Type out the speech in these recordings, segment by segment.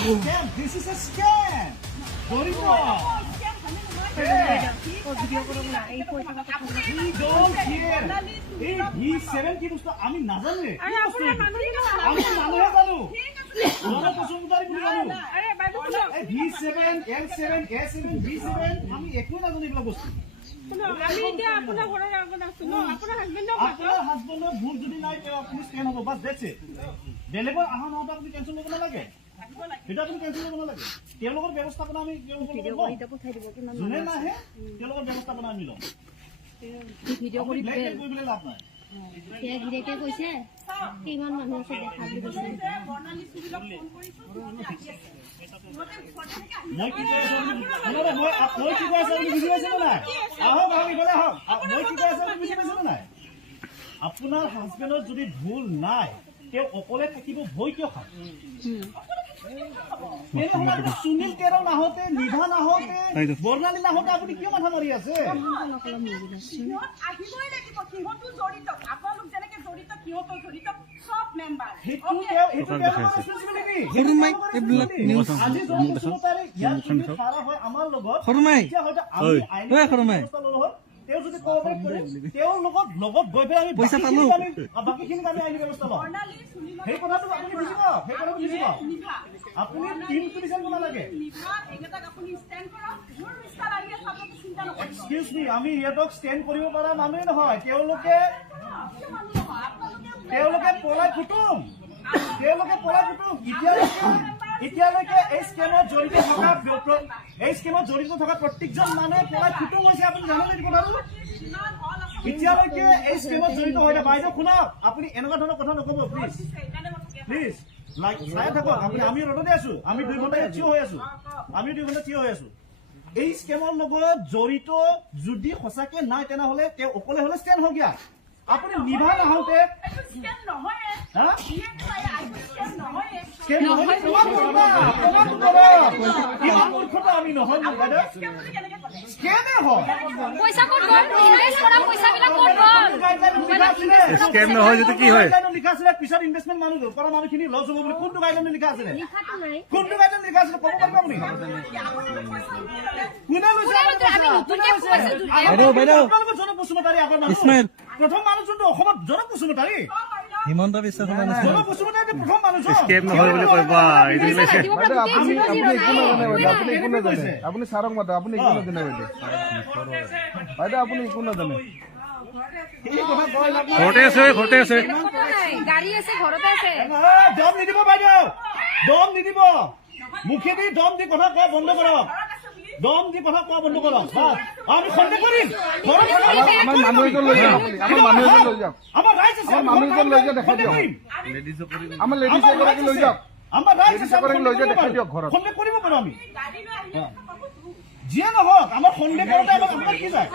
This is a scam. Dorito. Video করব না এই পয়সা কথা We don't care. এই V7 কি বস্তু আমি নাজানো আরে আপনারা মানুষ আমি মানুহে জানো ওরা পছন্দদারি বুলি জানো আরে বাইবু এই V7 L7 A7 V7 আমি একো নাজানো এইবিলাক বস্তু আমি এতিয়া আপোনাৰ ঘৰৰ আগত আছো ন আপোনাৰ হাজবেণ্ডক আপোনাৰ হাজবেণ্ডৰ ভুল যদি নাই তেওঁ আপুনি স্কেন হ'ব বাস দেখছে বেলেগৰ আহা নহওঁতে আপুনি টেনশ্যন ল'ব নালাগে এটা আপুনি টেনশ্যন ল'ব নালাগে তেওঁলোকৰ ব্যৱস্থাপনা আমি যোনে নাহে তেওঁলোকৰ ব্যৱস্থাপনা আমি ল'ম ভিডিঅ' কৰি কৰিবলৈ লাভ নাই গিৰেকে কৈছে কিমান মানুহ আছে দেখা বুলি কৈছে মই কি কৈ আছো মই কি কৈ আছো আপুনি বুজি পাইছে নে নাই আহক আহক ইফালে আহক মই কি কৈ আছো আপুনি বুজি পাইছে নে নাই আপোনাৰ হাজবেণ্ডৰ যদি ভুল নাই তেওঁ অকলে থাকিব ভয় কিয় খায় সুনীল কেৰল নাহোঁতে নিভা নাহোঁতে বৰ্ণালী নাহোঁতে আপুনি কিয় মাথা মাৰি আছে আমাৰ লগত তেওঁ যদি কোঅপাৰেট কৰে তেওঁৰ লগত গৈ পেলাই আমি পইচা পালো বাকীখিনি আমি আইনী ব্যৱস্থা ল'ম সেই কথাটো আপুনি বুজিব সেই কথাটো বুজিব আপুনি টিমটো বিচাৰিব নালাগে এক্সকিউজ মি আমি ইহঁতক ষ্টেণ্ড কৰিব পৰা মানুহে নহয় তেওঁলোকে পলাই ফুটুম এতিয়ালৈকে এই স্কেমত জড়িত থকা প্ৰত্যেকজন মানুহে পলাই ফুটুম হৈছে আপুনি জানেনে এই কথাটো এতিয়ালৈকে এই স্কেমত জড়িত হৈ বাইদেউ শুনক আপুনি এনেকুৱা ধৰণৰ কথা নক'ব প্লিজ লাইক চাই থাকক আপুনি আমি ৰ'দতে আছো আমি 2 ঘণ্টা থিয় হৈ আছো এই স্কেমৰ লগত জড়িত যদি সঁচাকে নাই তেনেহ'লে তেওঁ অকলে হ'লে ষ্টেণ্ড হওক দিয়া আপুনি নিভা নাহোঁতে আমি নহয় পইচা ক'ত গ'ল ইনভেষ্ট কৰা পইচাবিলাক ক'ত গ'ল স্কেম নহয় যদি কি হয় লিখা আছিলে পিছত ইনভেষ্টমেণ্ট মানুহ কৰা মানুহখিনি লছ হ'ব বুলি কোনটো গাইডলাইন লিখা আছিলে লিখাটো নাই কোনটো গাইডলাইন লিখা আছিলে ক'ব পাৰিব আপুনি কোনে লৈছে আমি নতুনকে কৈছো আপোনালোকৰ জনপ্ৰচুমতাৰী আগৰ মানুহ প্ৰথম মানুহ যোনটো অসমত জনপ্ৰচুমতাৰী হিমন্ত বিশ্ব শৰ্মা জনপ্ৰচুমতাৰী প্ৰথম মানুহ স্কেম নহয় বুলি কয় বা এইটো আপুনি ছাৰক মাতে আপুনি একো নাজানে বাইদেউ আপুনি একো নাজানে ঘৰতে আছে গাড়ী আছে ঘৰতে আছে দম নিদিব বাইদেউ দম নিদিব মুখেদি দম দি কথা কোৱা বন্ধ কৰক দম দি কথা কোৱা বন্ধ কৰক আমি সন্দেহ কৰিম আমাৰ মানুহ এজন লৈ যাওক আমাৰ ৰাইজ আছে আমাৰ মানুহ এজন লৈ যাওক দেখাই দিয়ক আমাৰ লেডিজ এগৰাকী লৈ যাওক আমাৰ ৰাইজ আছে লৈ যাওক দেখাই দিয়ক ঘৰত সন্দেহ কৰিব পাৰো আমি যিয়ে নহওক আমাৰ সন্দেহ কৰোঁতে আমাক আপোনাৰ কি যায়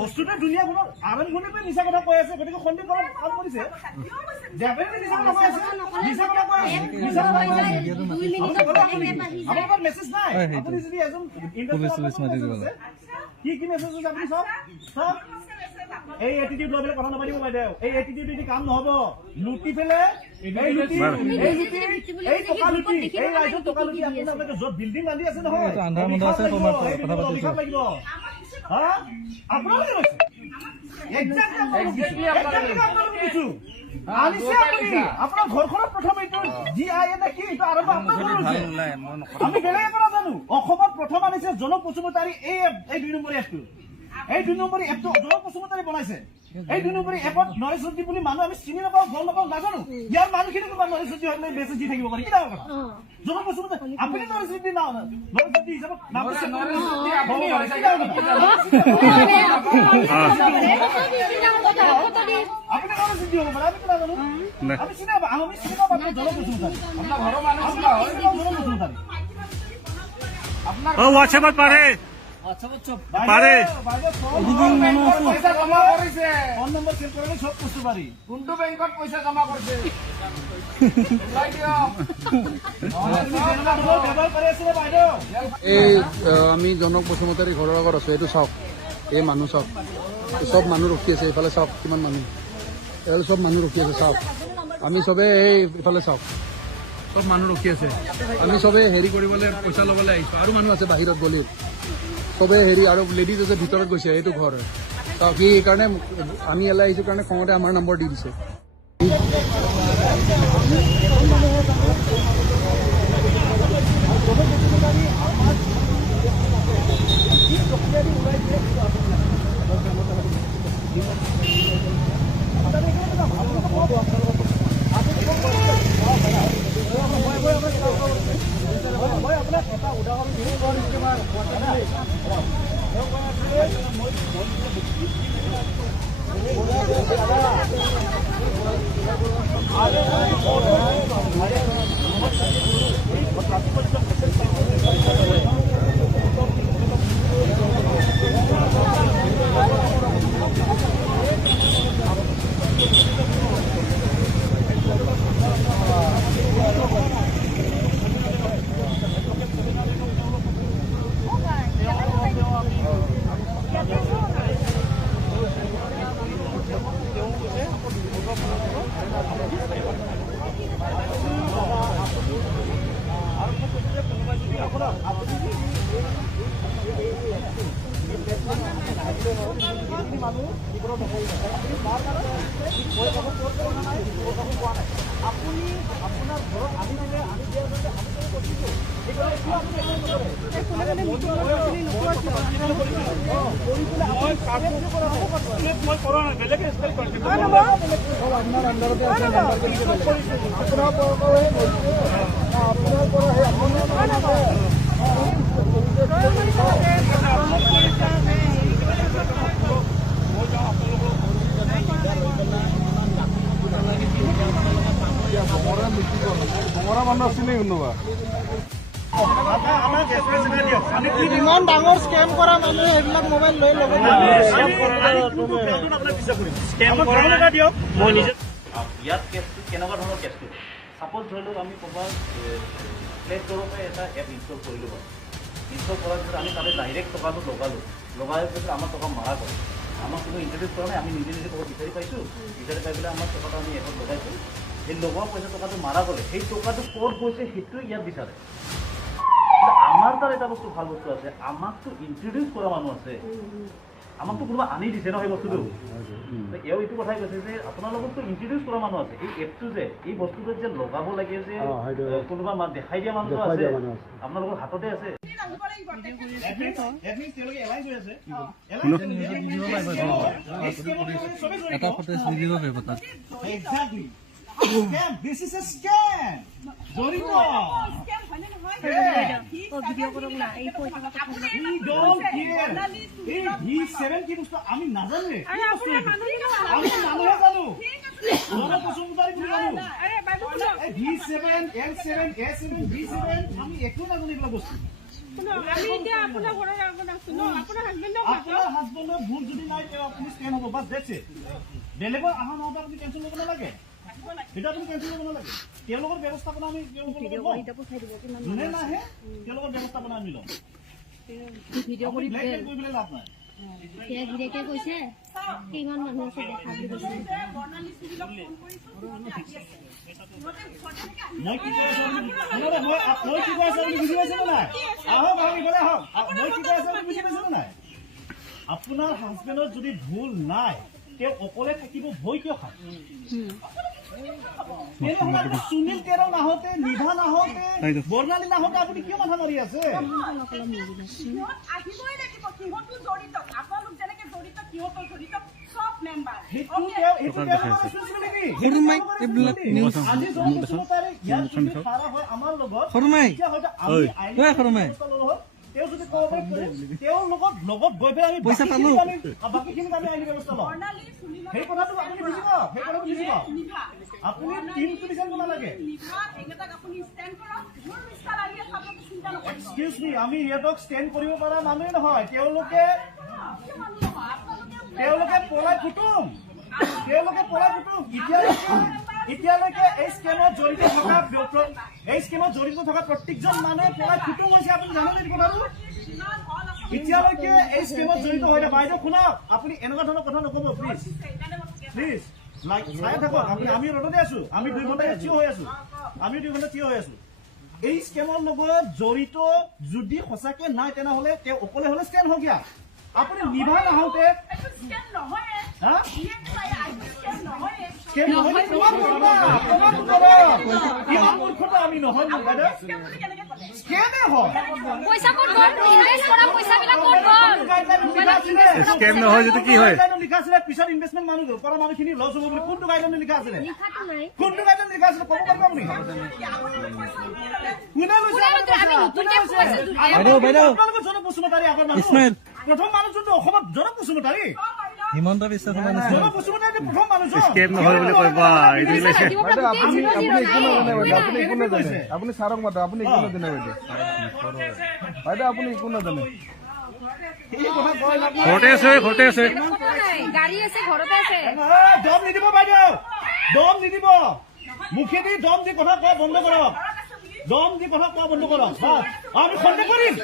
বস্তুটো দুনিয়া কোনো আৰম্ভণিৰ পৰা মিছা কথা কৈ আছে গতিকে সন্দেহ কৰাত কাম কৰিছে আপোনাৰ মেছেজ নাই আপুনি যদি এজন কি মেছেজ আছে আপুনি চাওক এই এটিটিউড লৈ পেলাই কথা নাপাতিব বাইদেউ এই এটিটিউড এটি কাম নহব লুটি পেলাই এই টকা লুটি এই ৰাইজৰ টকা লুটি আপোনালোকে য'ত বিল্ডিং বান্ধি আছে নহয় অভিশাপ লাগিব আপোনালোকে লৈছে আপোনাৰ ঘৰখনত প্ৰথম এইটো GIA নে কি এইটো আৰম্ভ আমি বেলেগ একো নাজানো অসমত প্ৰথম আনিছে জনপ্ৰচুমতাৰী এই 2 নম্বৰী এপটো এই 2 নম্বৰী এপটো জনপ্ৰচুমতাৰী বনাইছে এই 2 নম্বৰী এপত নৰেশ জ্যোতি বুলি মানুহ আমি চিনি নাপাওঁ গম নাপাওঁ নাজানো ইয়াৰ মানুহখিনি তোমাৰ নৰেশ জ্যোতি হৈ পেলাই মেছেজ দি থাকিব পাৰি কি ডাঙৰ কথা জনপ্ৰচুমতাৰী আপুনি নৰেশ জ্যোতি নৰেশ জ্যোতি হিচাপত নাম আপুনি নৰেশ জ্যোতি হ'ব পাৰে আমি কি নাজানো আমি চিনি নাপাওঁ আমি চিনি নাপাওঁ জনপ্ৰচুমতাৰী আপোনাৰ ঘৰৰ মানুহ জনপ্ৰচুমতাৰী হোৱাটছএপত পাৰে পাৰে পইচা জমা কৰিছে ফোন নম্বৰ চেঞ্জ কৰিলে চব বস্তু পাৰি কোনটো বেংকত পইচা জমা কৰিছে এই আমি জনক বসুমতাৰী ঘৰৰ আগত আছো এইটো চাওক এই মানুহ চাওক চব মানুহ ৰখি আছে এইফালে চাওক কিমান মানুহ এইফালে চব মানুহ ৰখি আছে চাওক আমি চবে এই ইফালে চাওক চব মানুহ ৰখি আছে আমি চবে হেৰি কৰিবলৈ পইচা ল'বলৈ আহিছোঁ আৰু মানুহ আছে বাহিৰত গলিত চবে হেৰি আৰু লেডিজ আছে ভিতৰত গৈছে এইটো ঘৰ চাওক সি সেইকাৰণে আমি ইয়ালৈ আহিছোঁ কাৰণে খঙতে আমাৰ নম্বৰ দি দিছে ইমান ডাঙৰ স্কেম কৰা মানুহে এইবিলাক মোবাইল লৈ ল'ব ইয়াত কেছটো কেনেকুৱা ধৰণৰ কেছটো ছাপ'জ ধৰি লওক আমি ক'ৰবাত প্লে ষ্ট'ৰৰ পৰা এটা এপ ইনষ্টল কৰিলোঁ বাৰু ইনষ্টল কৰাৰ পিছত আমি তাতে ডাইৰেক্ট টকাটো লগাই পিছত আমাৰ টকা মাৰা কৰে আমাক কোনো ইণ্টাৰভিউ কৰা নাই আমি নিজে নিজে ক'ৰবাত বিচাৰি পাইছোঁ বিচাৰি পাই পেলাই আমাৰ টকাটো আমি এপত লগাইছোঁ সেই লগোৱা পইচা টকাটো মাৰা গ'লে সেই টকাটো ক'ত গৈছে সেইটোৱে ইয়াত বিচাৰে আমাৰ তাত এটা বস্তু ভাল বস্তু আছে আমাকতো ইণ্ট্ৰডিউচ কৰা মানুহ আছে আমাকতো কোনোবা আনি দিছে ন সেই বস্তুটো এওঁ এইটো কথাই কৈছে যে আপোনাৰ লগততো ইণ্ট্ৰডিউচ কৰা মানুহ আছে এই এপটো যে এই বস্তুটো যে লগাব লাগে যে কোনোবা দেখাই দিয়া মানুহ আছে আপোনালোকৰ হাততে আছে এটা ফটো দিব পাৰিব তাত This is a scam. Zorito. আমি নাজানো আমি মানুহে জানো V7, L7, S7, V7 আমি একো নাজানো এইবিলাক বস্তু আপোনাৰ হাজবেণ্ডৰ ভুল যদি নাই তেওঁ আপুনি স্কেন হ'ব বাছ দেটছ ইট বেলেগৰ অহা নহওঁতে আপুনি টেনশ্যন ল'ব নালাগে সেইটো আপুনি টেনশ্যন ল'ব নালাগে তেওঁলোকৰ ব্যৱস্থাপনা আমি যোনে নাহে তেওঁলোকৰ ব্যৱস্থাপনা আমি ল'ম ভিডিঅ' কৰি কৰিবলৈ লাভ নাই ধীৰেকে কৈছে কিমান মানুহ আছে দেখা বুলি কৈছে মই কি কৈ আছো মই কি কৈ আছো আপুনি বুজি পাইছে নে নাই আহক ইফালে আহক মই কি কৈ আছো আপুনি বুজি পাইছে নে নাই আপোনাৰ হাজবেণ্ডৰ যদি ভুল নাই তেওঁ অকলে থাকিব ভয় কিয় খায় সুনীল তেৰ নাহোঁতে নিভা নাহোঁতে বৰ্ণালী নাহোঁতে আপুনি কিয় মাথা মাৰি আছে আমাৰ লগত তেওঁ যদি তেওঁৰ লগত গৈ পেলাই আমি বাকীখিনি আমি আইনী ব্যৱস্থা লওঁ সেই কথাটো আপুনি বুজিব সেই কথাটো বুজিব আপুনি টিমটো বিচাৰিব নালাগে এক্সকিউজ মি আমি সিহঁতক ষ্টেণ্ড কৰিব পৰা মানুহেই নহয় তেওঁলোকে পলাই ফুটুম এতিয়ালৈকে এই স্কেমত জড়িত থকা প্ৰত্যেকজন মানুহে পলাই ফুটুম হৈছে আপুনি জানেনে এই কথাটো এতিয়ালৈকে এই স্কেমত জড়িত হয় না বাইদেউ শুনক আপুনি এনেকুৱা ধৰণৰ কথা নক'ব প্লিজ চাই থাকক আপুনি। আমি ৰদতে আছো, আমি 2 ঘণ্টা থিয় হৈ আছো, এই স্কেমৰ লগত জড়িত যদি সঁচাকে নাই তেনেহলে তেওঁ অকলে হলে স্কেম হওক দিয়া। আপুনি নিভা নাহোতে আমি নহয় স্কেমে হয়। স্কেম নহয় যদি কি হয়? লিখা আছিলে পিছত ইনভেষ্টমেন্ট মানুহ কৰা মানুহখিনি লছ হ'ব বুলি। কোনটো গাইডলাইন লিখা আছিলে? কোনটো গাইডলাইন লিখা আছিলে ক'ব পাৰিব আপুনি? আপোনালোকৰ জন বসুমতাৰী আগৰ মানুহ, প্ৰথম মানুহ যোনটো অসমত জন বসুমতাৰী, হিমন্ত বিশ্ব শৰ্মা জন বসুমতাৰী প্ৰথম মানুহজন। স্কেম নহয় বুলি কয় বা এইটো বাইদেউ আপুনি একো নাজানে বাইদেউ, আপুনি একো নাজানে। আপুনি ছাৰক মাতে, আপুনি একো নাজানে বাইদেউ। বাইদেউ আপুনি একো নাজানে। ঘৰতে আছে গাড়ী আছে, ঘৰতে আছে। দম নিদিব বাইদেউ, দম নিদিব। মুখেদি দম দি কথা কোৱা বন্ধ কৰক, দম দি কথা কোৱা বন্ধ কৰক। আমি সন্দেহ কৰিম,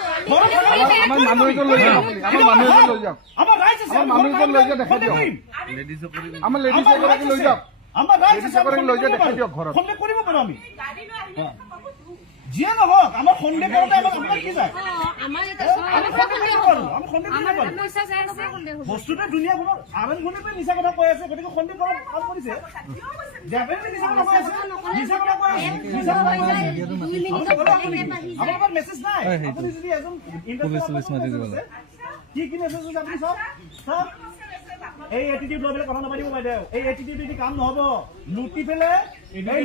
আমাৰ মানুহ এজন লৈ যাওক, আমাৰ মানুহ এজন লৈ যাওক, আমাৰ ৰাইজ আছে, আমাৰ মানুহ এজন লৈ যাওক, দেখাই দিয়ক। আমাৰ লেডিজ এগৰাকী লৈ যাওক, আমাৰ ৰাইজ লেডিজ আছে, এগৰাকী লৈ যাওক, দেখাই দিয়ক ঘৰত। সন্দেহ কৰিব পাৰো আমি। যিয়ে নহওক আমাৰ সন্দেহ কৰোঁতে আপোনাৰ কি যায়? আমাৰ আমি সন্দেহ কৰিব পাৰো, আমি সন্দেহ কৰিব পাৰো। পইচা চাই আছে, সন্দেহ হ'ব। বস্তুটো দুনিয়াখনত আৰম্ভ কৰি মিছা কথা কৈ আছে, গতিকে সন্দেহ কৰাৰ কাম কৰিছে। ডেফিনেটলি মিছা কথা কৈ আছে, মিছা কথা কৈ আছে, মিছা কথা কৈ আছে। আপোনাৰ মেছেজ নাই। আপুনি যদি এজন কি মেছেজ আছে আপুনি চাওক, চাওক। এই এটিটিউড লৈ পেলাই কথা নাপাতিব বাইদেউ, এই এটিটিউড যদি কাম নহব। লুটি পেলাই এই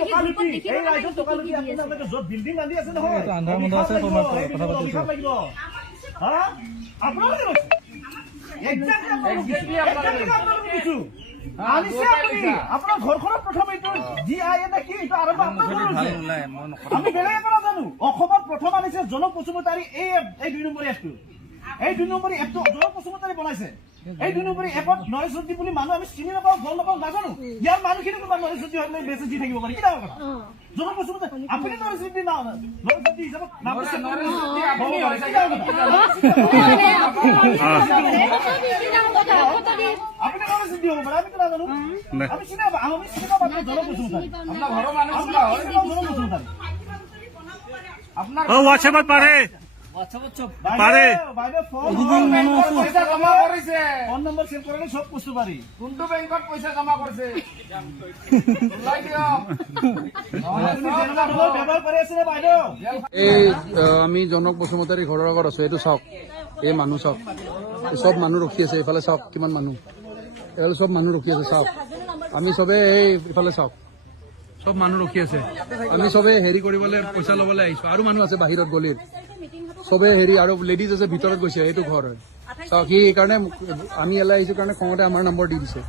টকা লুটি, এই ৰাইজৰ টকা লুটি আপোনালোকে য'ত বিল্ডিং বান্ধি আছে নহয়, অভিশাপ লাগিব। আপোনালোকে কৈছে আপোনাৰ ঘৰখনত প্ৰথম এইটো GIA নে কি এইটো আৰম্ভ আপোনাৰ ঘৰত হৈছে। আমি বেলেগ একো নাজানো। অসমত প্ৰথম আনিছে জন বসুমতাৰী এই 2 নম্বৰী এপটো। এই 2 নম্বৰী এপটো জন বসুমতাৰী বনাইছে। এই 2 নম্বৰী এপত নৰেশ জ্যোতি বুলি মানুহ আমি চিনি নাপাওঁ, গম নাপাওঁ, নাজানো। ইয়াৰ মানুহখিনি তোমাৰ নৰেশ জ্যোতি হৈ মেছেজ দি থাকিব পাৰি, কি ডাঙৰ কথা? জন বসুমতাৰী আপুনি নৰেশ জ্যোতি নৰেশ জ্যোতি হিচাপত নাম দিছে। আপুনি নৰেশ জ্যোতি হ'ব পাৰে, আমি নাজানো। আমি চিনি নাপাওঁ, আমি চিনি নাপাওঁ জন বসুমতাৰী। আপোনাৰ ঘৰৰ মানুহ জন বসুমতাৰী। হোৱাটছএপত পাৰে বাইদেউ ফোন নম্বৰ চেভ কৰিলে চব বস্তু পাৰি। কোনটো বেংকত পইচা জমা কৰিছে ব্যৱহাৰ কৰি আছে বাইদেউ। এই আমি জনক বসুমতাৰী ঘৰৰ আগত আছো, এইটো চাওক, এই মানুহ চাওক, চব মানুহ ৰখি আছে। এইফালে চাওক কিমান মানুহ, এইফালে চব মানুহ ৰখি আছে চাওক। আমি চবে এই ইফালে চাওক, চব মানুহ ৰখি আছে। আমি চবে হেৰি কৰিবলৈ পইচা ল'বলৈ আহিছো, আৰু মানুহ আছে বাহিৰত গলিত, চবে হেৰি, আৰু লেডিজ আছে ভিতৰত গৈছে, এইটো ঘৰ হয় চাওক। সি সেইকাৰণে আমি এলাই আহিছো কাৰণে খঙতে আমাৰ নম্বৰ দি দিছে।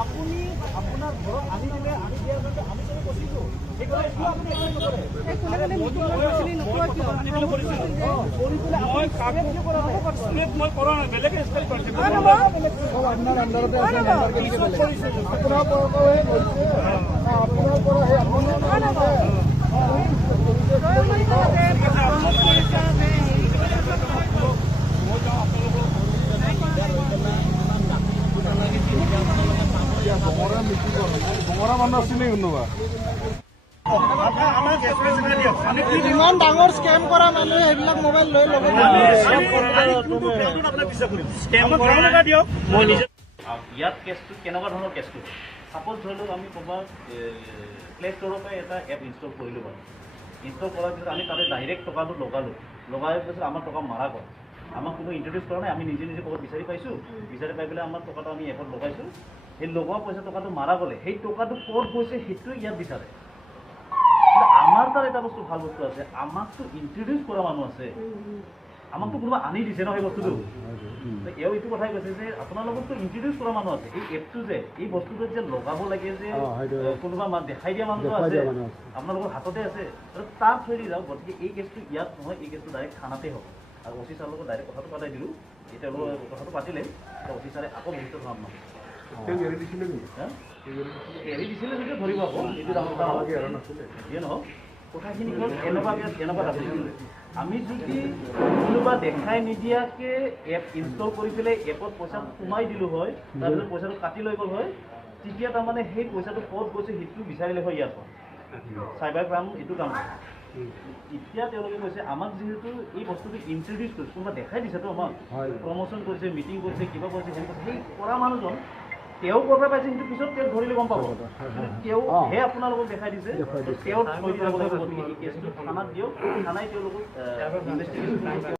আপুনি আপোনাৰ ঘৰত আনি দিলে, আনি দিয়াৰ কাৰণে আমি চবে কৈছিলো বঙৰা মিটিং বঙৰা মানুহ আছিলে কোনোবা ইমান ডাঙৰ স্কেম কৰা মানুহে সেইবিলাক মোবাইল লৈ ল'ব ইয়াত কেছটো কেনেকুৱা ধৰণৰ কেছটো ছাপ'জ ধৰি লওক আমি ক'ৰবাত প্লে ষ্ট'ৰৰ পৰা এটা এপ ইনষ্টল কৰিলোঁ বাৰু ইনষ্টল কৰাৰ পিছত আমি তাতে ডাইৰেক্ট টকাটো লগাই পিছত আমাৰ টকা মাৰা গ'ল আমাক কোনো ইণ্ট্ৰডিউচ কৰা নাই আমি নিজে ক'ৰবাত বিচাৰি পাইছোঁ বিচাৰি পাই পেলাই আমাৰ টকাটো আমি এপত লগাইছোঁ সেই লগোৱা পইচা টকাটো মাৰা গ'লে সেই টকাটো ক'ত গৈছে সেইটো ইয়াত বিচাৰে আমাৰ তাত এটা বস্তু ভাল বস্তু আছে আমাকতো ইণ্ট্ৰডিউচ কৰা মানুহ আছে আমাকতো কোনোবা আনি দিছে ন সেই বস্তুটো এওঁ এইটো কথাই কৈছে যে আপোনালোককতো ইণ্ট্ৰডিউচ কৰা মানুহ আছে এই এপটো যে এই বস্তুটো যে লগাব লাগে যে কোনোবা দেখাই দিয়া মানুহটো আছে আপোনালোকৰ হাততে আছে আৰু তাৰ থৈ যাওক গতিকে এই কেছটো ইয়াত নহয় এই কেছটো ডাইৰেক্ট থানাতে হ'ব আৰু অফিচ ছাৰৰ লগত ডাইৰেক্ট কথাটো পাতাই দিলোঁ এতিয়া কথাটো পাতিলে এতিয়া অফিচ ছাৰে আকৌ ভৱিষ্যত ভাৱ নহয় এৰি দিছিলে যদি ধৰিব আকৌ এইটো ডাঙৰ যিয়ে নহওক কথাখিনি হ'ল এনেকুৱা ৰাখিছিলে আমি যদি কোনোবা দেখাই নিদিয়াকৈ এপ ইনষ্টল কৰি পেলাই এপত পইচা সোমাই দিলোঁ হয় তাৰপিছত পইচাটো কাটি লৈ গ'ল হয় তেতিয়া তাৰমানে সেই পইচাটো ক'ত গৈছে সেইটো বিচাৰিলে হয় ইয়াৰ পৰা চাইবাৰ ক্ৰাইম এইটো কাম এতিয়া তেওঁলোকে কৈছে আমাক যিহেতু এই বস্তুটো ইণ্ট্ৰডিউচ কৰিছে কোনোবা দেখাই দিছেতো আমাক প্ৰমোশ্যন কৰিছে মিটিং কৰিছে কিবা কৰিছে সেই কৰা মানুহজন তেওঁ ক'ৰ পৰা পাইছে সেইটো পিছত তেওঁক ধৰিলে গম পাব তেওঁহে আপোনালোকক দেখাই দিছে তেওঁ থৈ দিব লাগিব গতিকে এই কেছটো থানাত দিয়ক থানাই তেওঁলোকক ইনভেষ্টিগেশ্যন